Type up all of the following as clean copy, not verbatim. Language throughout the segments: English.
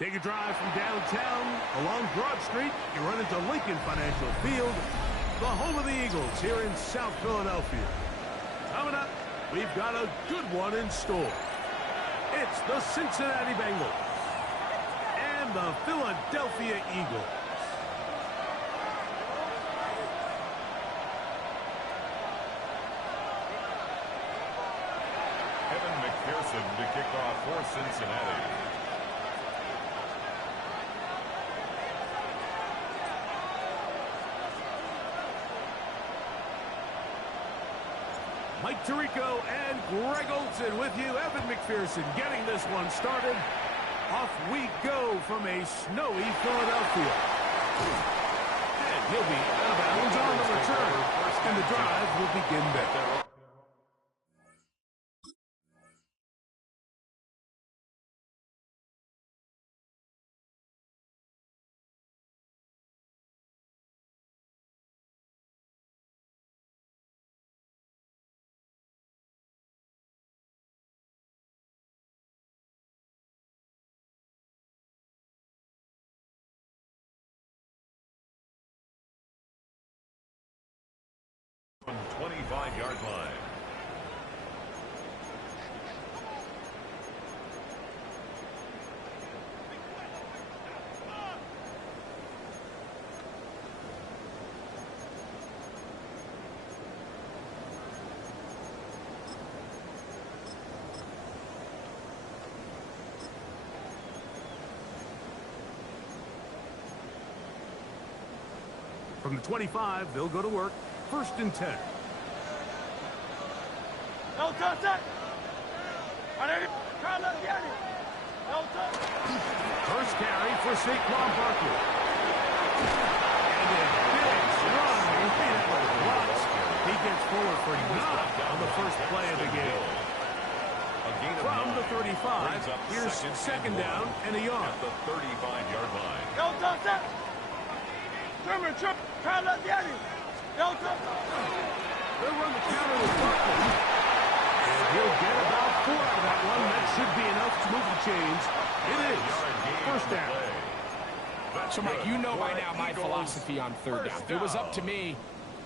Take a drive from downtown along Broad Street. You run into Lincoln Financial Field, the home of the Eagles here in South Philadelphia. Coming up, we've got a good one in store. It's the Cincinnati Bengals and the Philadelphia Eagles. To kick off for Cincinnati. Mike Tirico and Greg Olsen with you. Evan McPherson getting this one started. Off we go from a snowy Philadelphia. And he'll be out of bounds on the return. And the drive will begin there. From 25-yard line. From the 25, they'll go to work. 1st and 10. First carry for Saquon Barkley. And a big run. He gets forward for 9 on the first play of the game. From the 35, here's 2nd down and a yard. At the 35-yard line. They'll run the counter with Barkley. And he'll get about 4 out of that one. That should be enough to move the chains. It is. 1st down. So, Mike, you know by now my philosophy on 3rd down. If it was up to me,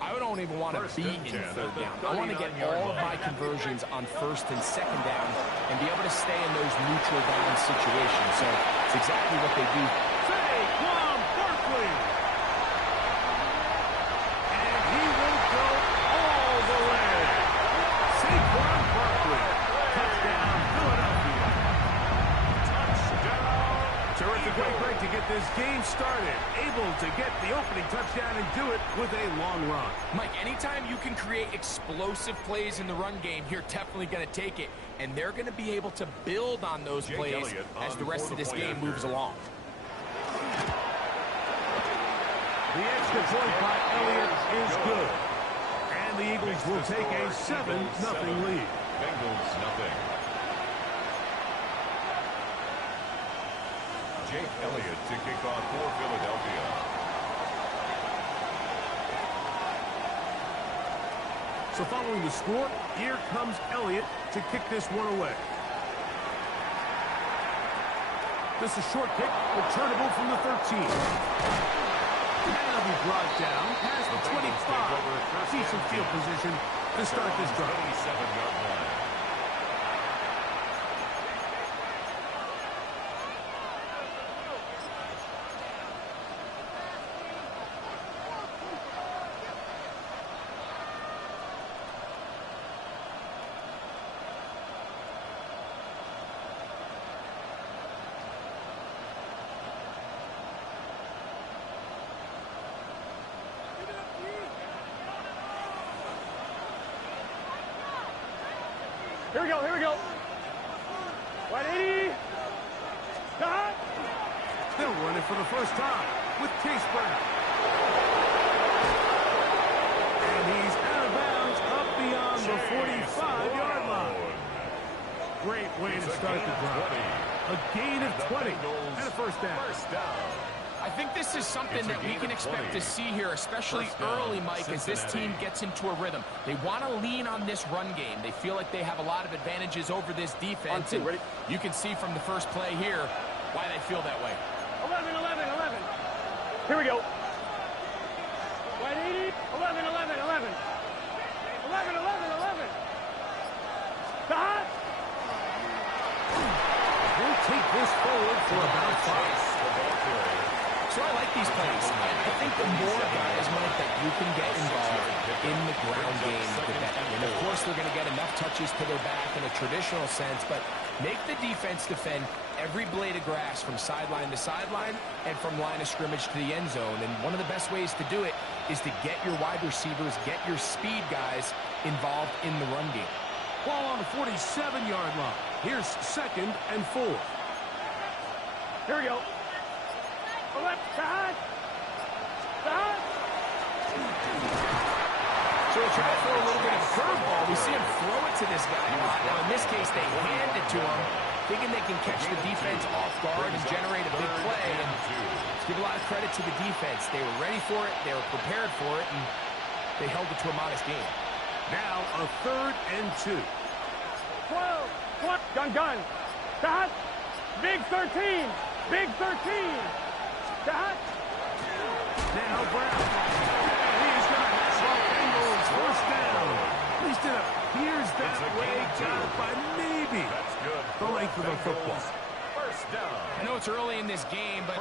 I don't even want to be in 3rd down. I want to get all of my conversions on 1st and 2nd down and be able to stay in those neutral down situations. So it's exactly what they do. Saquon Barkley. And he will go all the way. Saquon Barkley. Touchdown, Philadelphia. Touchdown. Terrific way, Greg, to get this game started. Able to get the opening touchdown and do it with a long run. Mike, anytime you can create explosive plays in the run game, you're definitely going to take it. And they're going to be able to build on those plays as the rest of this game moves along. The extra point by Elliott is good. And the Eagles will take a 7-0 lead. Bengals 0. Jake Elliott to kick off for Philadelphia. So following the score, here comes Elliott to kick this one away. This is a short kick, returnable from the 13. And he'll be brought down past the 25. Decent field position to start this drive. 27-yard line. Here we go, here we go. 180. Cut. They'll run it for the first time with Case Brown. And he's out of bounds up beyond the 45-yard line. Great way to start the drive. A gain of 20 and a first down. I think this is something that we can expect to see here, especially early, Mike, as this team gets into a rhythm. They want to lean on this run game. They feel like they have a lot of advantages over this defense. And you can see from the first play here, why they feel that way. 11, 11, 11. Here we go. Wide 80. 11, 11, 11. 11, 11, 11. Stop. We'll take this forward for about 5. So I like these plays. I think the more guys, Mike, that you can get involved in the ground game, the better. And of course, they're going to get enough touches to their back in a traditional sense, but make the defense defend every blade of grass from sideline to sideline and from line of scrimmage to the end zone. And one of the best ways to do it is to get your wide receivers, get your speed guys involved in the run game. Ball on the 47-yard line. Here's 2nd and 4. Here we go. Left side. Side. So he'll try to throw a little bit of a curveball. We see him throw it to this guy a lot. Now, in this case, they hand it to him, thinking they can catch the defense off guard and generate a big play. And let's give a lot of credit to the defense. They were ready for it, they were prepared for it, and they held it to a modest game. Now a 3rd and 2. 12. Gun. Stop. Big 13. Big 13. Stop. Now Brown. And he's going to have the Bengals first down. At least it appears that way, down by maybe the length of the football. First down. I know it's early in this game, but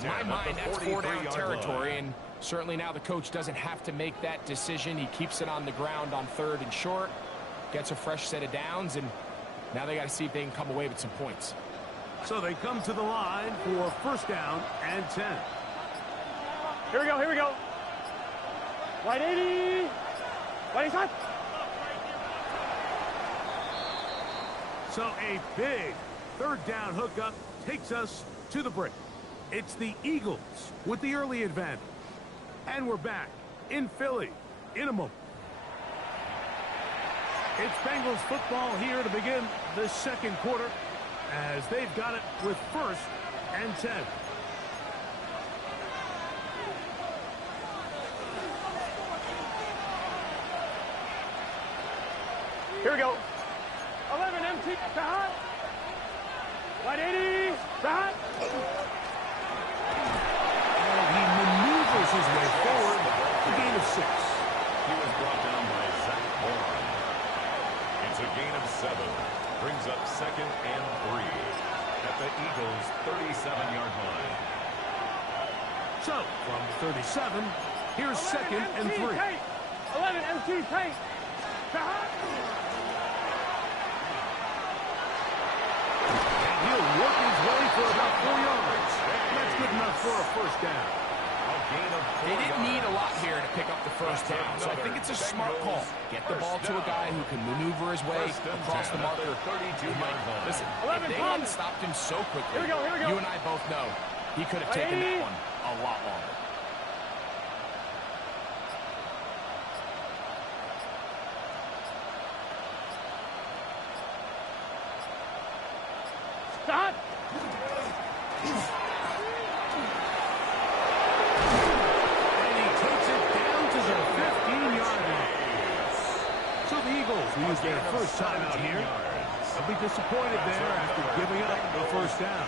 in my mind, that's 4-down territory, and certainly now the coach doesn't have to make that decision. He keeps it on the ground on 3rd and short, gets a fresh set of downs, and now they got to see if they can come away with some points. So they come to the line for 1st down and 10. Here we go. Wide 80. Wide inside. So a big 3rd down hookup takes us to the break. It's the Eagles with the early advantage. And we're back in Philly in a moment. It's Bengals football here to begin the 2nd quarter as they've got it with 1st and 10. Here we go. 11 empty. Stop. Wide 80. Stop. He maneuvers his way forward. A gain of 6. He was brought down by Zach Bourne. It's a gain of 7. Brings up 2nd and 3 at the Eagles' 37-yard line. So from 37, here's 2nd and 3. 11 empty tank. Stop. And he'll work his way for about 4 yards. That's good enough for a 1st down. They didn't need a lot here to pick up the 1st down, so I think it's a smart call. Get the ball to a guy who can maneuver his way across the marker. Listen, if they hadn't stopped him so quickly, you and I both know he could have taken that one a lot longer. Stop. Use their 1st time out here. They'll be disappointed there after giving up the 1st down.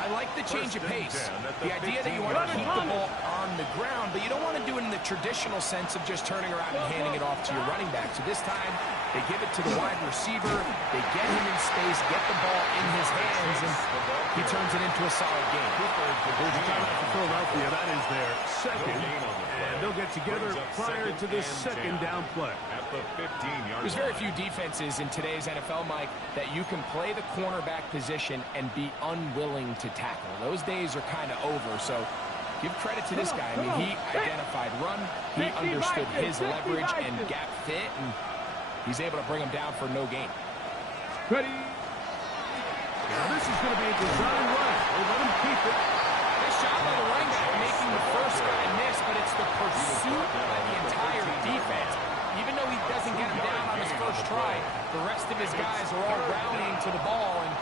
I like the change of pace. The idea that you want to keep the ball on the ground, but you don't want to do it in the traditional sense of just turning around and handing it off to your running back. So this time, they give it to the wide receiver. They get him in space, get the ball in his hands, and he turns it into a solid game. There's a timeout for Philadelphia. That is their 2nd. And they'll get together prior to this 2nd down play. There's very few defenses in today's NFL, Mike, that you can play the cornerback position and be unwilling to tackle. Those days are kind of over, so give credit to this guy. I mean, he identified run, he understood his leverage and gap fit, and he's able to bring him down for no gain. Ready? Now this is going to be a design run. They let him keep it. This shot by the running back making the first guy miss, but it's the pursuit by the entire defense. Even though he doesn't get him down on his first try, the rest of his guys are all rallying to the ball, and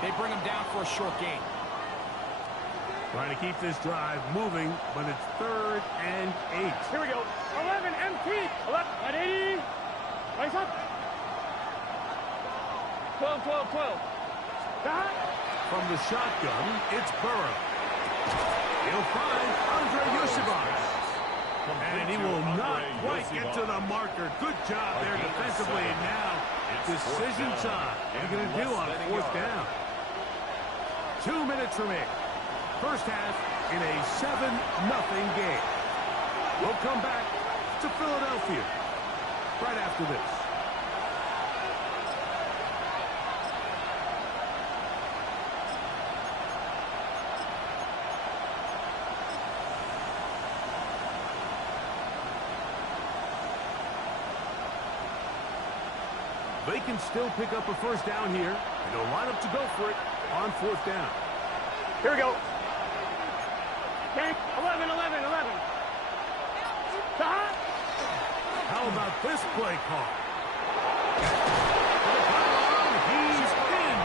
they bring him down for a short gain. Trying to keep this drive moving, but it's 3rd and 8. Here we go. 11 MT. 11. 180. Nice up. 12, 12, 12. From the shotgun, it's Burrow. He'll find Andre Yosibas. And he will not quite get to the marker. Good job there defensively. And now, decision time. What are you going to do on 4th down? 2 minutes remaining. First half in a 7-0 game. We'll come back to Philadelphia right after this. They can still pick up a first down here, and they'll line up to go for it on 4th down. Here we go. Okay, 11, 11, 11. How about this play call? He's in.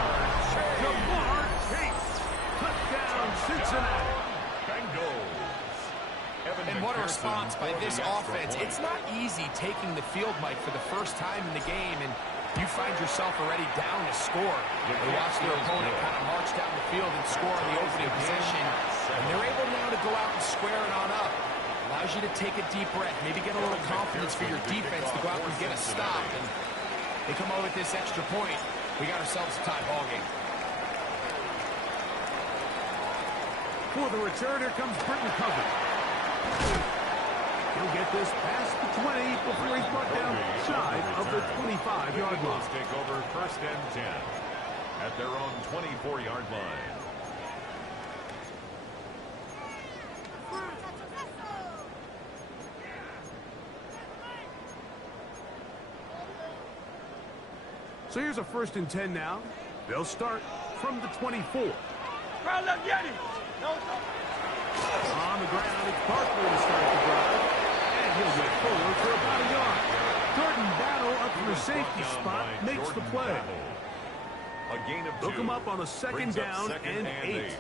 Jamar Chase. Touchdown, Cincinnati. Bengals. And what a response by this offense. It's not easy taking the field, Mike, for the first time in the game, and you find yourself already down to score. They watch their opponent kind of march down the field and score on the opening possession. And they're able now to go out and square it on up. Allows you to take a deep breath, maybe get a little confidence for your defense to go out and get a stop. And they come out with this extra point. We got ourselves a tie ball game. For the return, here comes Britton Covey. He'll get this past the 20 before he's brought down shy of the 25-yard line. Take over 1st and 10 at their own 24-yard line. So here's a 1st and 10 now. They'll start from the 24. Yeti. On the ground, it's Barkley to start the drive. And he'll get forward for about a yard. Jordan Battle up from the safety spot makes the play. A gain of 2. Look him up on a 2nd down and 8.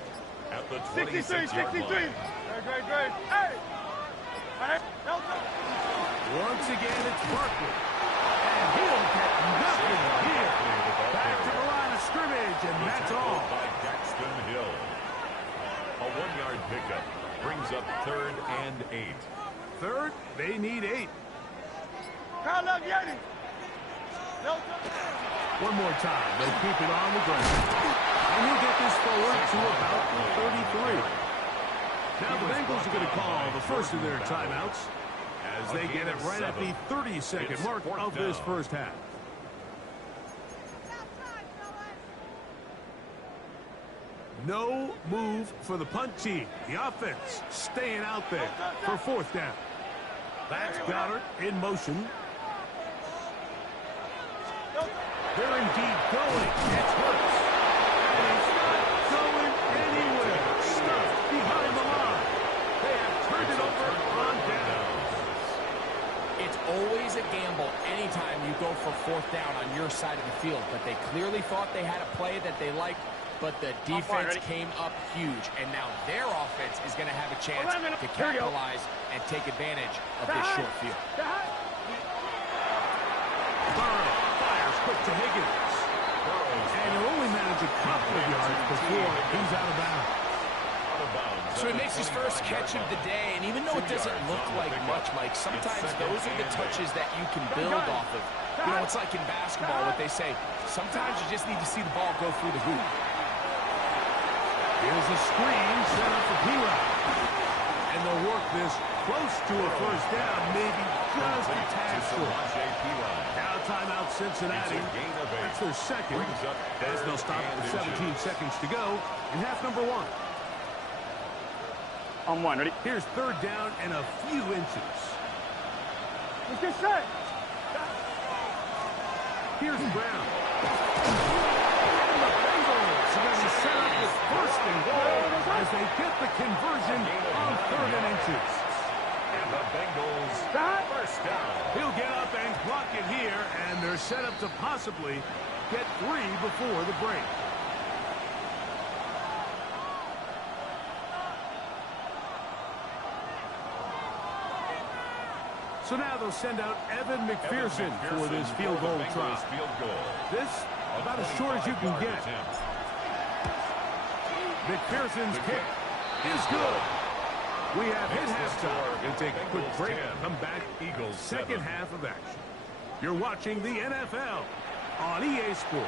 At the 63, 63. Great. Hey! Once again, it's Barkley. And he'll get nothing here. Back to the line of scrimmage, and that's all. By Daxton Hill. A 1-yard pickup brings up 3rd and 8. 3rd, they need 8. Yeti. One more time, they'll keep it on the ground. And he'll get this forward to about the 33. Now the Bengals are going to call the first of their timeouts as they get it right at the 32nd mark of this first half. No move for the punt team. The offense staying out there for 4th down. That's Goddard in motion. They're indeed going. It's Hurts. And he's not going anywhere. Stuffed behind the line. They have turned it over on downs. It's always a gamble anytime you go for 4th down on your side of the field, but they clearly thought they had a play that they liked, but the defense came up huge, and now their offense is going to have a chance to capitalize and take advantage of this short field. Burrow fires quick to Higgins. And he'll only manage a couple of yards before he's out of bounds. So he makes his first catch of the day, and even though it doesn't look like much, Mike, sometimes those are the touches that you can build off of. You know, it's like in basketball, what they say, sometimes you just need to see the ball go through the hoop. Here's a screen set up for P-Rod. And they'll work this close to a first down, maybe just a tad short. Now timeout Cincinnati. That's their second, as they'll stop with 17 seconds to go in half number 1. On 1, ready? Here's 3rd down and a few inches. Let's get set. Here's Brown. And the Bengals are going to set up with first and goal as they get the conversion on 3rd and inches. And the Bengals first down. He'll get up and block it here, and they're set up to possibly get 3 before the break. So now they'll send out Evan McPherson for this field goal try. This, about as short as you can get. McPherson's kick is good. We have hit halftime. We'll take a quick break. Come back. Eagles second half of action. You're watching the NFL on EA Sports.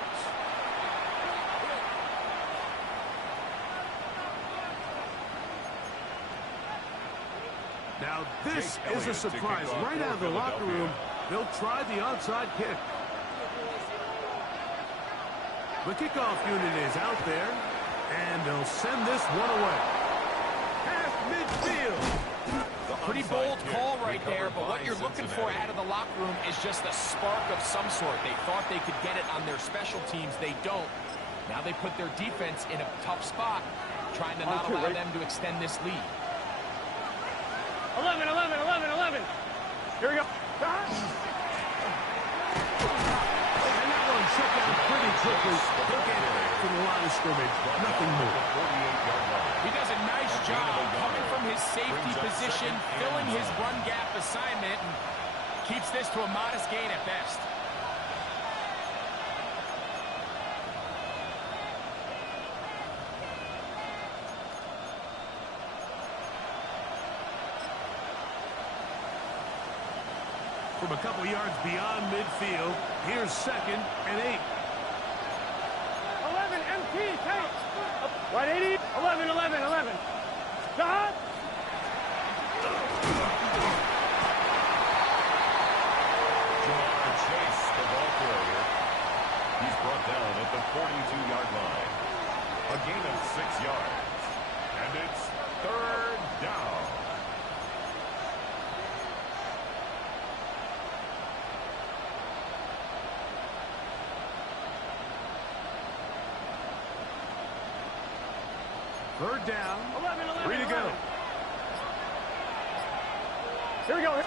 Now, this is a surprise. Right out of the locker room, they'll try the onside kick. The kickoff unit is out there, and they'll send this one away. Past midfield. Pretty bold call right there, but what you're looking for out of the locker room is just a spark of some sort. They thought they could get it on their special teams. They don't. Now they put their defense in a tough spot, trying to not allow them to extend this lead. 11, 11, 11, 11. Here we go. And that one shut down pretty quickly. They'll get back to the line of scrimmage. Nothing more. He does a nice job coming from his safety position, filling his run gap assignment, and keeps this to a modest gain at best. From a couple yards beyond midfield, here's 2nd and 8. 11, MT, take. 180, 11, 11, 11. Stop. Jamar Chase, the ball carrier. He's brought down at the 42-yard line. A gain of 6 yards. And it's 3rd down. Third down. 11, 11, 3 to go. 11. Here we go. And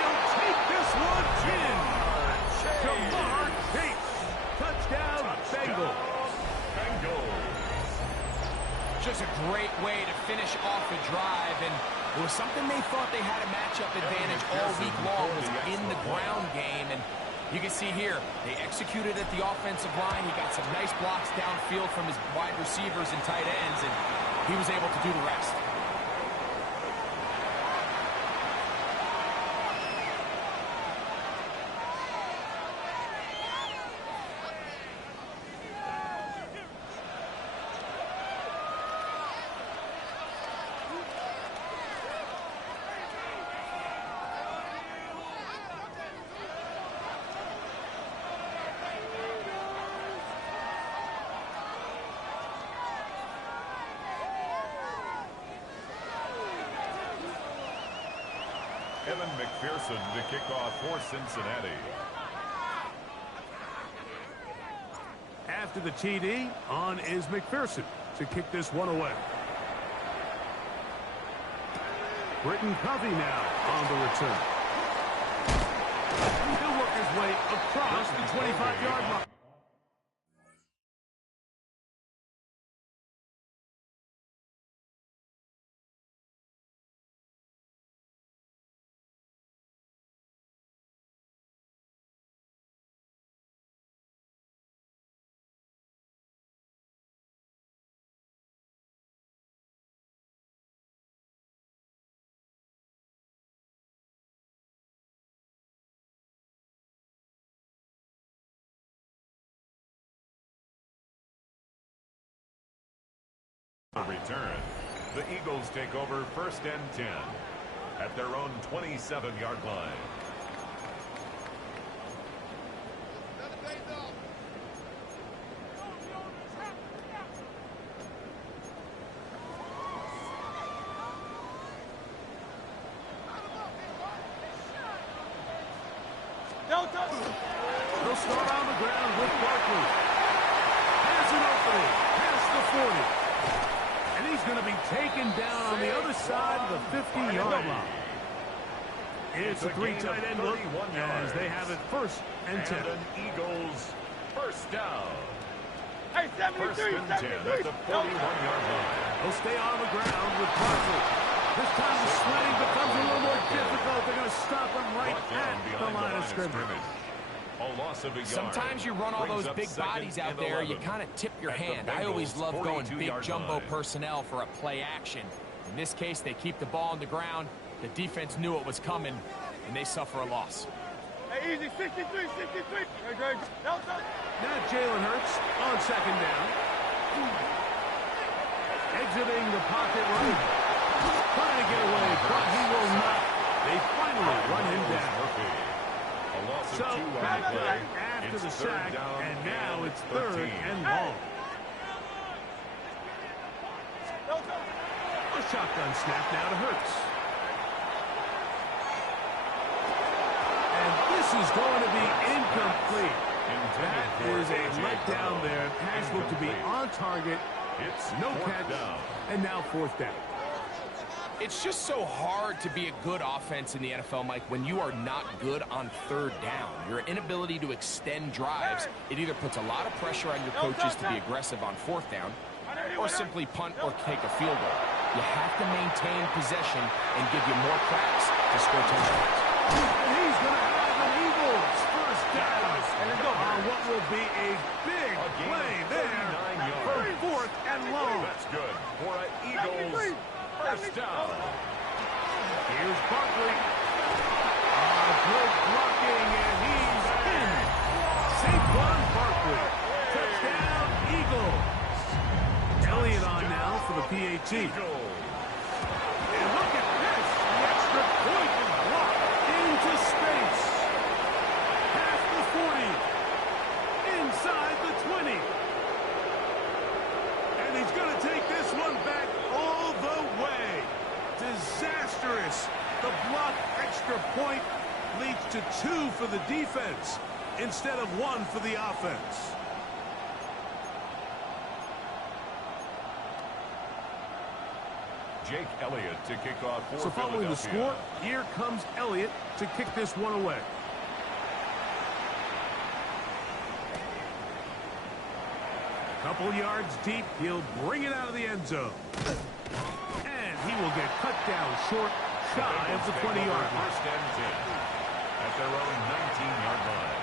he'll take this one in. Jamar Chase. Touchdown, Bengals. Just a great way to finish off a drive, and it was something they thought they had a matchup advantage all week long, was in the ground game. And you can see here, they executed at the offensive line. He got some nice blocks downfield from his wide receivers and tight ends, and he was able to do the rest. Evan McPherson to kick off for Cincinnati. After the TD, on is McPherson to kick this one away. Britton Covey now on the return. He'll work his way across the 25-yard line. Return. The Eagles take over 1st and 10 at their own 27-yard line. be taken down on the other side of the 50-yard line. It's a three tight end look as they have it 1st and 10. And an Eagles first down. Hey, 73, First and 10 at the 41-yard line. They'll stay on the ground with Barkley. This time the sledding becomes a little more difficult. They're going to stop him right at the line of scrimmage. A loss of a yard. Sometimes you run all those big bodies out there, you kind of tip your hand. I always love going big jumbo personnel for a play action. In this case, they keep the ball on the ground. The defense knew it was coming, and they suffer a loss. Hey, easy, 63, 63. Now Jalen Hurts on 2nd down. Exiting the pocket running. Trying to get away, but he will not. They finally run him down. A loss of So 2 on the back play. after It's the third sack, down and now it's 3rd 13. and long. A shotgun snap now to Hurts. And this is going to be incomplete. That is a letdown there. Pass looked to be on target. It's No 4th catch. down. And now 4th down. It's just so hard to be a good offense in the NFL, Mike, when you are not good on 3rd down. Your inability to extend drives, it either puts a lot of pressure on your coaches to be aggressive on 4th down or simply punt or take a field goal. You have to maintain possession and give you more cracks to score touchdowns. And he's going to have an Eagles first down. On what will be a big play there for 4th and long. That's good for an Eagles first down. Here's Barkley. Good blocking, and he's in. Saquon Barkley. Touchdown, Eagles. Elliott on now for the PAT. And look at this. The extra point is blocked into space. Past the 40. Inside the 20. And he's going to take this one back all the way. Disastrous. The blocked extra point leads to 2 for the defense instead of 1 for the offense. Jake Elliott to kick off for So following the Philadelphia. score, here comes Elliott to kick this one away. Couple yards deep, he'll bring it out of the end zone. And he will get cut down short, shy of the 20-yard line. First and 10 at their own 19-yard line.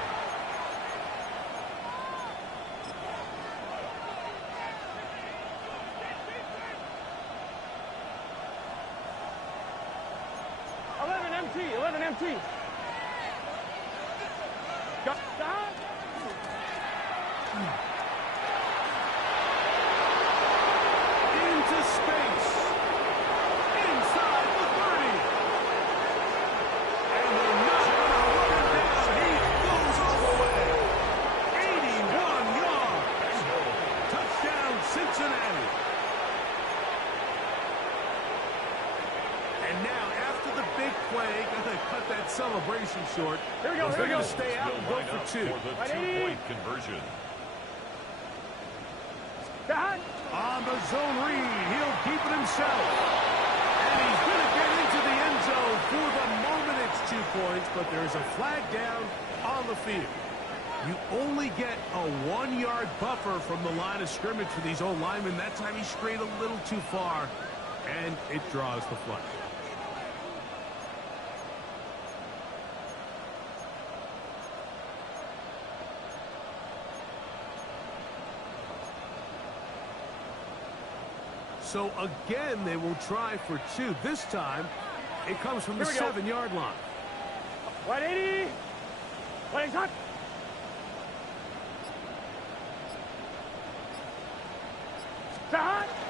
Eleven MT. Got that? Into space. Inside the 30. And they're not going to run him down. He goes all the way. 81 yards. Touchdown, Cincinnati. And now, after the big play, going to cut that celebration short. Here we go, They're going to stay out and go Line for up 2. For the 2-point conversion. That? On the zone read, he'll keep it himself. And he's going to get into the end zone. For the moment, it's 2 points, but there's a flag down on the field. You only get a 1-yard buffer from the line of scrimmage for these old linemen. That time he strayed a little too far, and it draws the flag. So again, they will try for 2. This time, it comes from the 7-yard line. 180. 180.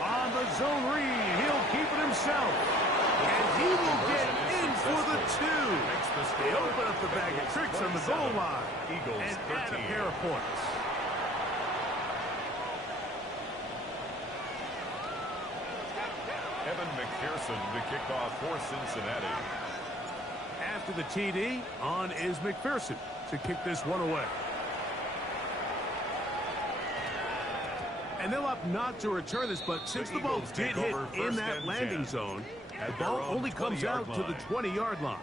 On the zone read, he'll keep it himself. And he will get in for the 2. They open up the bag of tricks on the goal line. Eagles And add a 13. pair of points. Evan McPherson to kick off for Cincinnati. After the TD, on is McPherson to kick this one away. And they'll opt not to return this, but since the ball did hit in that landing zone, the ball only comes out to the 20-yard line.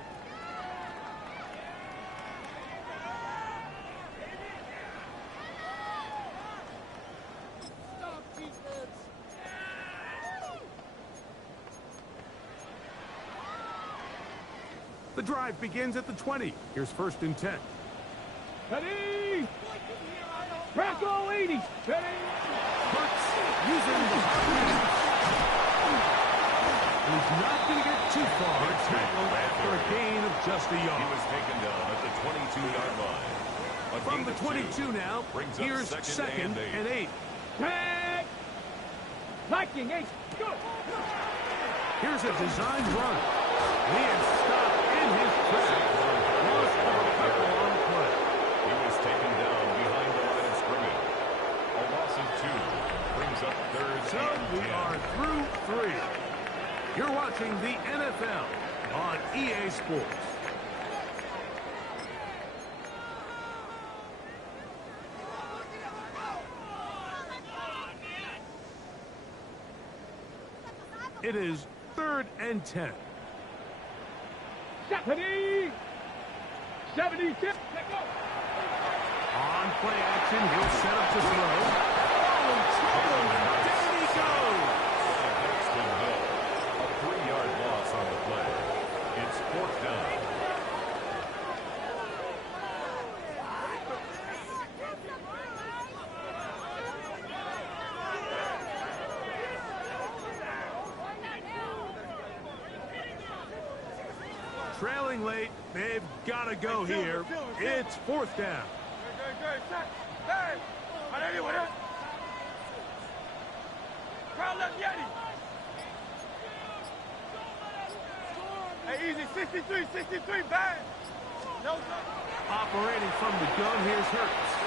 The drive begins at the 20. Here's 1st and 10. Ready! Bronco 80! Ready! Hurts using the hard. He's not going to get too far. Tackled after a gain of just a yard. He was taken down at the 22-yard line. From the 22 now, here's 2nd and 8. Tag! Liking 8. Go! Here's a design run. He is stopped in his tracks. Lost of a couple on the play. He was taken down behind the line of scrimmage. A loss of 2 brings up 3rd So and we 10. are through 3. You're watching the NFL on EA Sports. It is 3rd and 10. 70! 76! Let go! On play action, he'll set up to throw. Oh, trouble! Down he goes! That's good go. A 3-yard loss on the play. It's 4th down. Trailing late, they've got to go here. It's 4th down. Hey, easy, 63, bad. No, Operating from the gun, here's Hurts.